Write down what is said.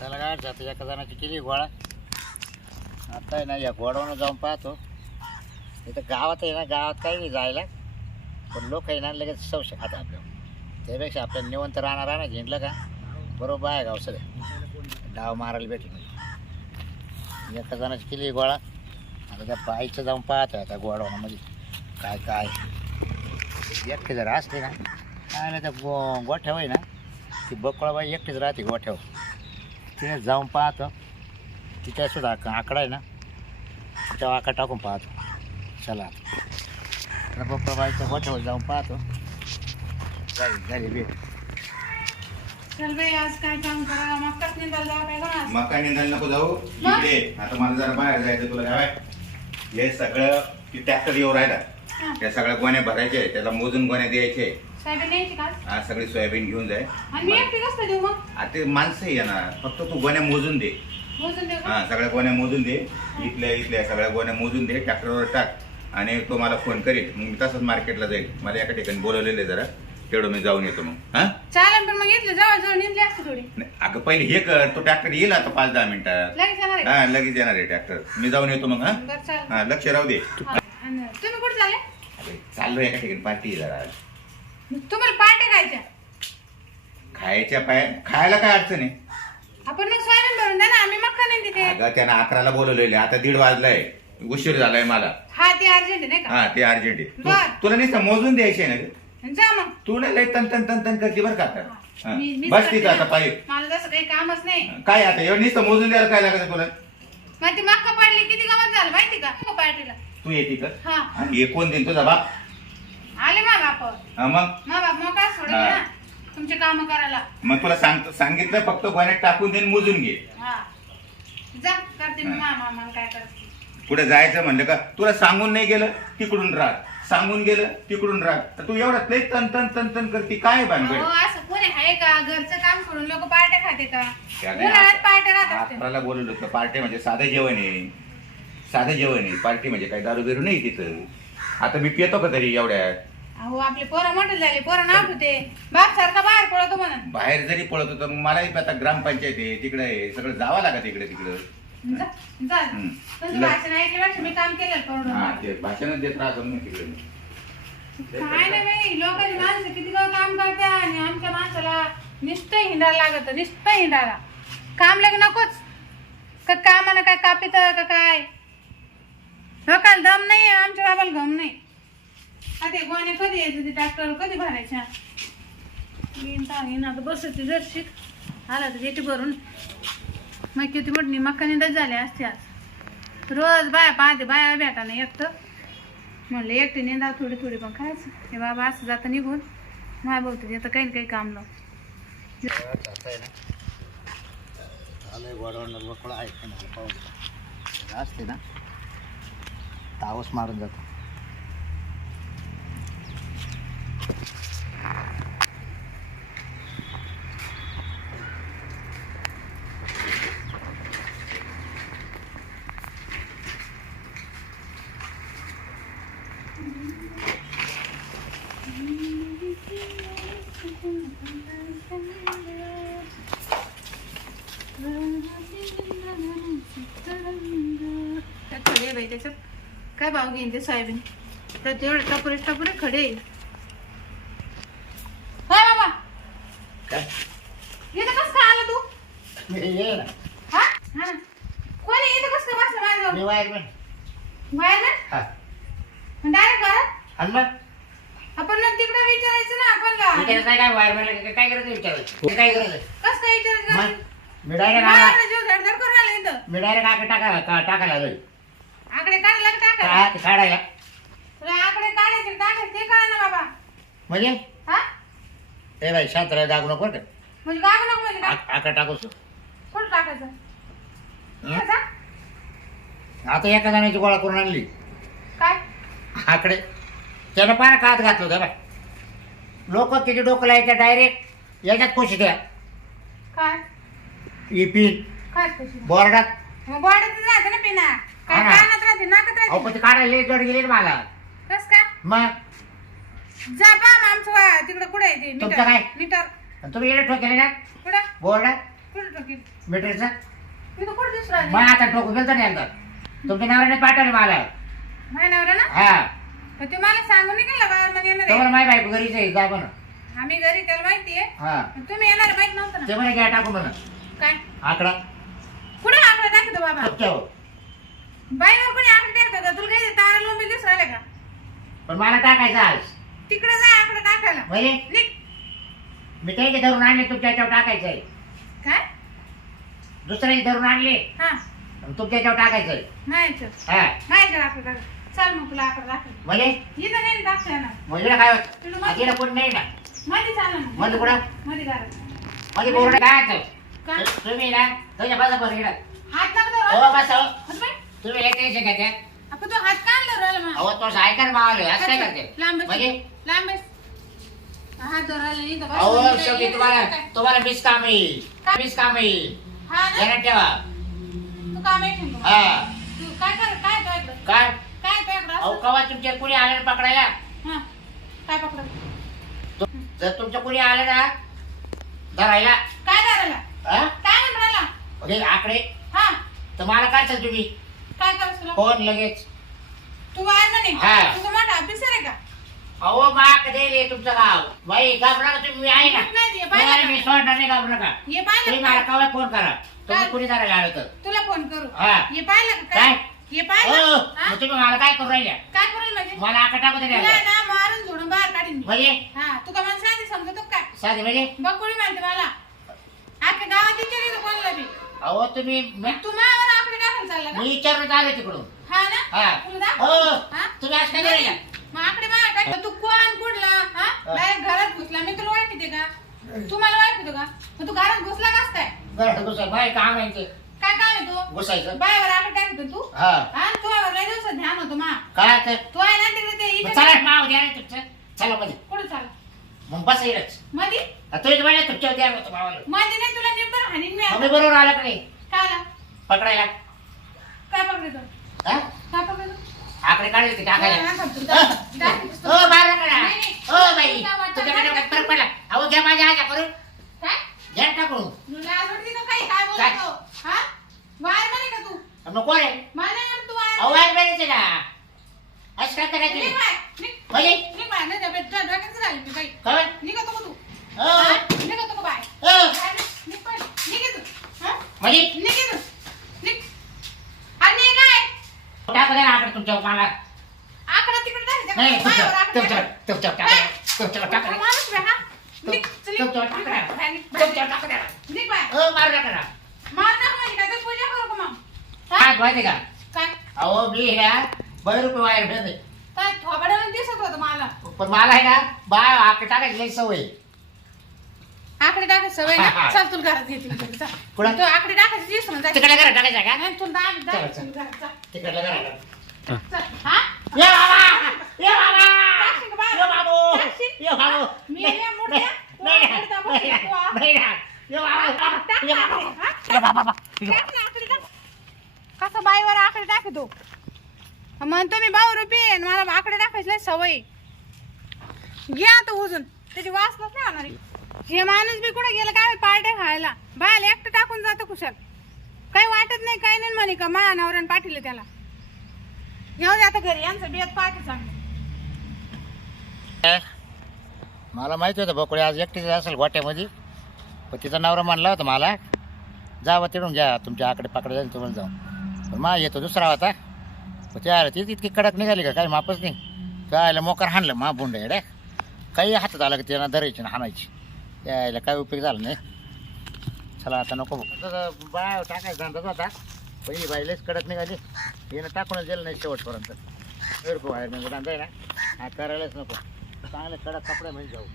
चला काय आता एका जणाची केली गोळा. आता आहे ना या गोडावनं जाऊन पाहतो. इथं गावात आहे ना गावात काही नाही जायला. पण लोक आहे ना लगेच सौ शकतात आपल्याला त्यापेक्षा आपल्याला निवंत राहणार राहणार झेंडलं का? बरोबर आहे गाव सगळं डाव मारायला भेटेल एका जणाची केली गोळा. आता त्या पायीचं जाऊन पाहतो आता गोडावनामध्ये काय काय? एकटे जर असते ना काय नाही त्या गो गोठ्याव आहे ना ती बकळाबाई एकटीच राहते गोठ्यावर. तिने जाऊन पाहतो. तिच्या सुद्धा आक- आकडा आहे ना? तिच्या आकडा टाकून पाहतो. चला आता. बकळाबाईच्या गोठ्यावर जाऊन पाहतो. झाली झाली भेट चल बाई आज काय काम करा? मक्काच निघाला जाऊ काय करा मका निघायला नको जाऊ. मग? इकडे. आता मला जरा बाहेर जायचं तुला. काय हे सगळं ट्रॅक्टर येऊ राहिला. हा. त्या सगळ्या गोण्या भरायचे त्याला मोजून गोण्या द्यायचे साहेब न्यायची का? आज सगळी सोयाबीन घेऊन जाय. आणि मी एकटी कसं देऊ मग? आता ते माणसं येणार फक्त तू गोण्या मोजून दे. मोजून देऊ का? हा सगळ्या गोण्या मोजून दे. इथल्या इथल्या सगळ्या गोण्या मोजून दे ट्रॅक्टरवर टाक. आणि तो मला फोन करील. मग मी तसंच मार्केटला जाईल. मला एका ठिकाणी बोलवलेलं आहे जरा. तेवढं मी जाऊन येतो मग. हा? चालेल पण मग घेतलं जवळ जवळ निघली असते थोडी. नाही, अगं पहिले हे कर. तो ट्रॅक्टर येईल आता पाच दहा मिनिटात. लगेच येणार आहे हा लगेच येणार आहे ट्रॅक्टर मी जाऊन येतो मग हा? बरं चालेल. हा लक्ष राहू दे. हा. आणि तुम्ही कुठे चालले? अरे, चाललो एका ठिकाणी. पार्टी जरा. तुम्हाला पार्ट्या खायच्या खायच्या पाय खायला काय अडचण आहे? आपण मग सोयाबीन भरून द्या ना आम्ही मक्का नाही तिथे अगं त्यानं अकराला बोलवलेले आता दीड वाजलाय. उशीर झालाय मला. हा ते अर्जंट आहे नाही का? हा ते अर्जंट बर. तुला नुसतं मोजून द्यायचे ना ग. जा मग. तू नाही लय तन तन तन तन करते बरं का आता. हा. मी- मीच बस करते तिथं आता. पाहिजे मला तसं काही कामच नाही. काय आता? एवढं नुसतं मोजून द्यायला काय लागत तुला? मग ती मक्का पाडली किती गमत झालं माहिती का? मग पार्टीला. तू येते का हा. आणि हे कोण देईन तुझा बाप? आले मा बाप. हा मग? मा बाप सोडले हा. ना तुमचे काम करायला. मग तुला सांग सांगितलं फक्त गोण्यात टाकून देईन मोजून घे. हा. जा करते मी मा मामा काय करते. पुढे जायचं म्हणलं का? तुला सांगून नाही गेलं तिकडून राग. सांगून गेलं तिकडून राग. तर तू एवढा लय तन तन तन तन करते काय हो भानगड? असं कोणी आहे का? घरचं काम सोडून लोक पार्ट्या खाते का? उन्हाळ्यात पार्ट्या. आपल्याला बोलवलं होतं पार्टी म्हणजे साधं जेवण आहे. साधं जेवण आहे. पार्टी म्हणजे काय दारू बिरू नाही तिथं. आता मी पितो का तरी एवढ्यात? अहो आपले पोरं मोठे झाले पोरं नाव होते. बाप सारखा बाहेर पडतो म्हणून. बाहेर जरी पळत होतं मग मलाही आता ग्रामपंचायत आहे तिकडे आहे सगळं जावं लागत इकडे तिकडं. जा जा. हम्म. तुमचं भाषण ऐकल्यापेक्षा मी काम केलं परवडून हा. ते भाषणच देत राहतो ना तिकडे. काय नाही बाई लोकांची माणसं किती गाव काम करते आणि आमच्या माणसाला नुसतं हिंडायला लागत नुसतं हिंडायला. काम लगे नकोच. का कामाला काय कापित का काय? लोकांना दम नाही आमच्या बाबाला गम नाही. आता हे गोणे कधी यायचं? ते ट्रॅक्टर कधी भरायच्या? येईन तर येईन. आता बसते जरशीक. आला तर येते भरून. मग किती मोठी मक्का निंदच झाले असते आज. रोज बाया पाहते बाया भेटा नाही एक तर म्हणलं एकटी नेंदा थोडी थोडी पण खायचं हे बाबा असं जातं निघून. माय भाऊ आता काही ना काही काम लाव. आता आहे ना आलंय असते ना? तावस मारून जातो त्यात खडे आहे बाई त्याच्यात काय भाव घेईन ते सोयाबीन? तर तेवढे टपुरे टपुरे खडे. होय बाबा. काय? इथं कसं काय आला तू? मी ये ना. हा? हा. कोणी इथं? कसं काय बसलं माझ्याजवळ मी वायरमॅन. बाहेर ना हा डायरेक्ट घरात? आणि मग? आपण तिकडे विचारायचं ना आपण विचारायचं काय काय वायरमॅनला काय करायचं विचारायचं? ते काय करायचं? कसं काय विचारायचं? मग? मी डायरेक्ट बाहेर जीव धडधड करून आला इथं. मी डायरेक्ट आकडे टाकायला जाईल आकडे काढायला का टाकायला काय ते काढायला. तुला आकडे काढायचे टाकायचे ते कळा ना बाबा. म्हणजे? हा? ए बाई नको बरं का. म्हणजे गाव नको म्हणजे काय आ- आकडे टाकूस कुठं टाकायचं? हं? कसा? आता एका जणाची गोळा करून आणली. काय? आकडे. त्यानं पार कात घातलं होतं बाय लोक किती डोकं लायचं डायरेक्ट याच्यात खुशी द्या. काय? इपिन काय कशी बोर्डात. मग राहते ना पिना. काय हा. कानात राहते नाकात अहो राहते पण ते काढायला लेट जड गेली ना मला. कस काय? मग? जा पा आमचं वा- तिकडं कुठे आहे ते? तुमचं काय? मीटर. मीटर आणि तुम्ही येणं ठोकेले ना? कुठं? बोर्डात? कुठं टाकील मीटरचं? तिथं कुठं दिसू राहिली? मग आता टोकू गेलं नाही एकदा. तुमच्या नवऱ्याने पाठवलं मला. माझ्या नवरा ना हा. पण ते मला सांगून नाही गेला बाहेर मध्ये येणार तुम्हाला बायको घरीच आहे जा म्हणा आम्ही घरी त्याला माहितीये हा. पण तुम्ही येणार माहीत नव्हतं ते ना म्हणे घ्या टाकू म्हणा काय? आकडा. कुठे आकडे टाकतो बाबा? बाईवर कोणी आकडे टाकतो का? तुला काही तारा लोंबी दिसू राहिले का? पण मला टाकायचं आज. तिकडे जा आकडे टाकायला. निघ. मी काही धरून आणले तुमच्या याच्यावर टाकायचं आहे काय दुसऱ्याने धरून आणले हा. आणि तुमच्या याच्यावर टाकायचं आहे हा. आकडे टाक. चल मग तुला आकडे दाखव म्हणजे इथं नाही टाकता येणार काय होत? तुला माहिती तिला कोण नाही ना? मध्ये चाल ना. मध्ये कुठं? मध्ये म्हणजे बोर्ड काय तु- तुम्ही ना तुझ्या बाजा बस इकडं. हात टाकतो हो बस हो. हात बाई. तुम्ही एक टेन्शन घ्या त्यात. आपण तो हात काढला राहिला मग अहो तो सायकल मावले असं काय करते. म्हणजे लांब बस. हात धरायला इथं बस. अहो इथं शेवटी इथं तुम्हाला काय? तुम्हाला मीच काम येईल काय? मीच काम येईल हा ना ध्यानात ठेवा तू काम आहे का? हा तू काय कर काय काय कर? काय काय काय कर अहो असं? कवा तुमच्या कुणी आले ना पकडायला हा काय जर तुमच्या कुणी आले ना धरायला काय धरायला हा? काय म्हणून राहिला म्हणजे आकडे हा तर मला काय तुम्ही काय करायचं तुला? फोन लगेच. तू म्हणे हा. तुझा मोठा ऑफिसर आहे का? अहो माक दे तुमचं गाव. बाई घाबरू नका तुम्ही आहे ना. नाही, नाही? मी सोडणार नाही घाबरू नका. ये तुम्ही पाहिलं मला का? फोन करा? तुम्ही काय? कुणी धरायला आलं तर तुला फोन करू. हा. ये पाहिलं का? काय? ये हो पाहिलं हा? मग तुम्ही मला काय करू राहिल्या? काय करेल म्हणजे? मला टाकू तुला ना मारून झोडून बाहेर काढीन मी. म्हणजे? हा तू का मला सांगते समजतो का? काय साधे म्हणजे? बघ कोणी म्हणते मला. अख्ख्या गावात विचार येतो कोणाला बी. अहो तुम्ही मी तू माझ्यावर आकडे टाकायला चालला का? मी विचारून आलो तिकडून. हा ना? हा. तुला दाखव हो? तुम्ही असं काय करायला? मग आकडे माझ्या टाक तू कोण कुठला? हा? हा. डायरेक्ट घरात घुसला. मी तुला ओळखते का? तू मला ओळखतो का? मग तू घरात घुसला कस काय? घरात घुसाय बाय काम आहे ते. काय काम आहे तू? घुसायचं. बायावर आकडे टाकतो तू. हा. हा? तू लय दिवसात ध्यान होतो मा काय तर? तू आहे ना तिकडे ते मग इथे चला नाव द्या रे तुमचं. चला मध्ये. कुठं चाल? मग बस येईलच मधी? तुम्ही म्हणे तुमच्या द्या होतं मावाला. मध्ये नाही तुला निब्बर हाणीन मी मग आता. मी बरोबर आला का नाही? काय आला? पकडायला. काय पकडतो? काय पकडतो आकडे काढले ते टाकायला हा, तू जा- जा तिकडे. मारा करा नाही, नाही. हो बाई तुझा वाटा तुझ्याकडे काय? काय फरक पडला अहो घ्या माझ्या हात करून काय? घ्या टाकून तुला आवडते का काही? काय काय? बोलतो? हा? वायर म्हणे का तू? नको रे मला नाही आवडत तू वायर. अहो वायर बनायचे ना असं काय करायचं निघ नाही. बाहेर, निघ. म्हणजे? निघ बाहेर, नाही तर तुझ्या डोक्याचं घालीन मी काही. काय निघतो का तू? हो. हा? निघतो का बाहेर? हो. बाहेर निघ, निघ पहिले. निघ इथून. हा? म्हणजे निघ इथून. निघ. आणि निघ काय? टाकू द्या ना आकडे तुमच्या मला आकडा तिकडे टाकायचा का? नाही बायावर तुमच्या टाका टाका हा, हा? टाका बाहेर. हो मारू नका ना काय? हा? माहिती का? अहो मी ना रुपये पण मला आहे ना बा आकडे टाकायची लई सवय आकडे टाकायची सवय हा, ना. चल तुला घरात घेते मी तुला, चल. कुठं? तू आकडे टाकायची. तिकडे का तुला चल, चल. तिकडे चल. हा? ये बाबा कसं बाईवर आकडे टाकतो? म्हणतो मी भाऊ रुपये मला आकडे टाकायची लय सवय घ्या आता उजून. त्याची वासनाच नाही होणार. हे माणूस बी कुठे गेलं? काय पार्ट्या खायला? बायला एकटं टाकून जातं कुशाल. काही वाटत नाही काही नाही म्हणे का मा नवऱ्यानं पाठीलं त्याला. घेऊ दे आता घरी यांचं बियात पाठी चांगलं. मला माहिती होतं बकुळे आज एकटीच असेल गोट्यामध्ये. पण तिचा नवरा म्हणला होता मला जावं तिकडून घ्या तुमच्या आकडे पाकडे जाईल तुम्हाला जाऊन. पण मा येतो दुसरा होता. पण त्या ती इतकी कडक निघाली का काही मापच नाही. त्याला मोकार हाणलं मा बुंड येड्या काही हातात आलं की त्यांना धरायची ना हाणायची. त्याला काही उपयोग झाला नाही. चला आता नको बाय टाकायचा धंदाच होता पण ही बाई लयच कडक निघाली. हिनं टाकूनच गेलं नाही शेवटपर्यंत. बाहेर बाहेर म्हणजे ना. हा करायलाच नको. चांगले कडक कपडे म्हणजे जाऊ